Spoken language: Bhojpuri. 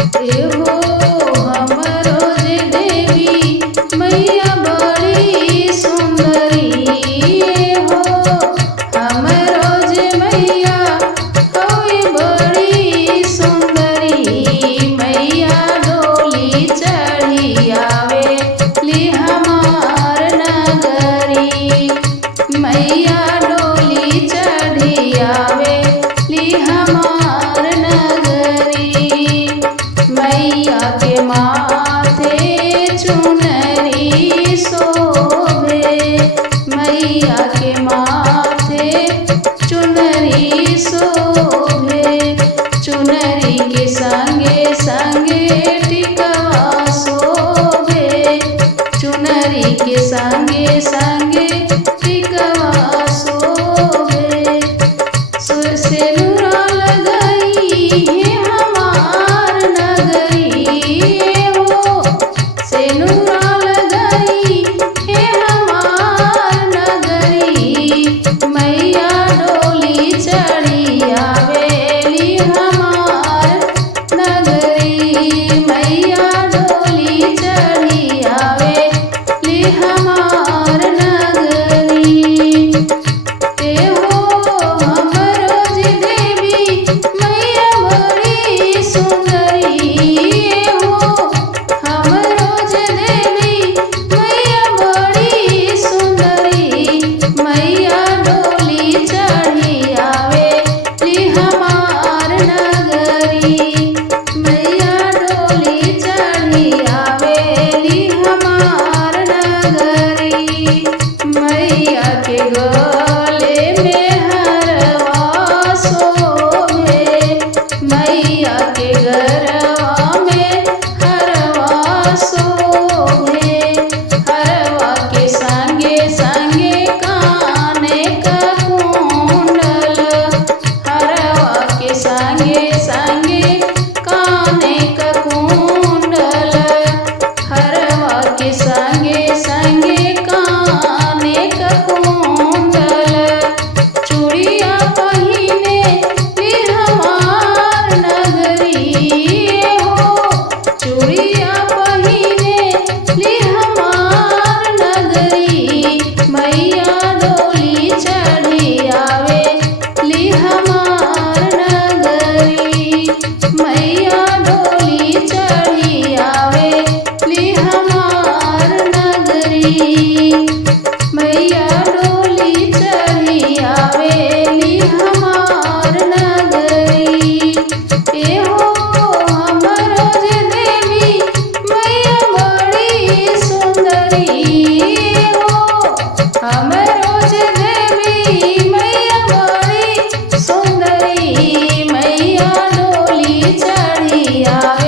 एहो हमरो जे देवी मैया बड़ी सुंदरी। एहो हमरो जे मैया होई बड़ी सुंदरी। मैया डोली चढ़ी आवे ली हमार नगरी। मैया डोली चढ़ी आवे ली हमार नगरी। मैया के माथे चुनरी शोभे। मैया के माथे चुनरी शोभे। चुनरी के संगे संगे टिकवा शोभे। चुनरी के संगे संगे टिकवा शोभे। सुर से नुरा लगाई है हमार नगरी। हो से नुरा लगाई है हमार नगरी। मैया डोली चढ़ी आवेली हमार नगरी। मैया डोली चढ़ी आवेली हमार नगरी। एहो हमरो जे देवी मैया बड़ी सुंदरी। एहो हमरो जे देवी मैया बड़ी सुंदरी। मैया डोली चढ़ी आवेली हमार नगरी। मैया डोली चढ़ी आवेली हमार नगरी। मैया के गले में हरवा शोभे। मैया के गरवा में हरवा शोभे। हरवा के संगे संगे काने का कुंडल। हरवा के संगे संगे काने का कुंडल। हरवा के संगे संगे काने का कुंडल। चूड़िया पहिने ली हमार नगरी। हो चूड़िया पहिने ली हमार नगरी। मैया डोली चढ़ी आवे ली हमार नगरी। मैया डोली चढ़ी आवे ली हमार नगरी। मैया डोली चढ़ी आवेली हमार नगरी। एहो हमरो जे देवी मैया बड़ी सुंदरी। एहो हमरो जे देवी मैया बड़ी सुंदरी। मैया डोली चढ़ी आवे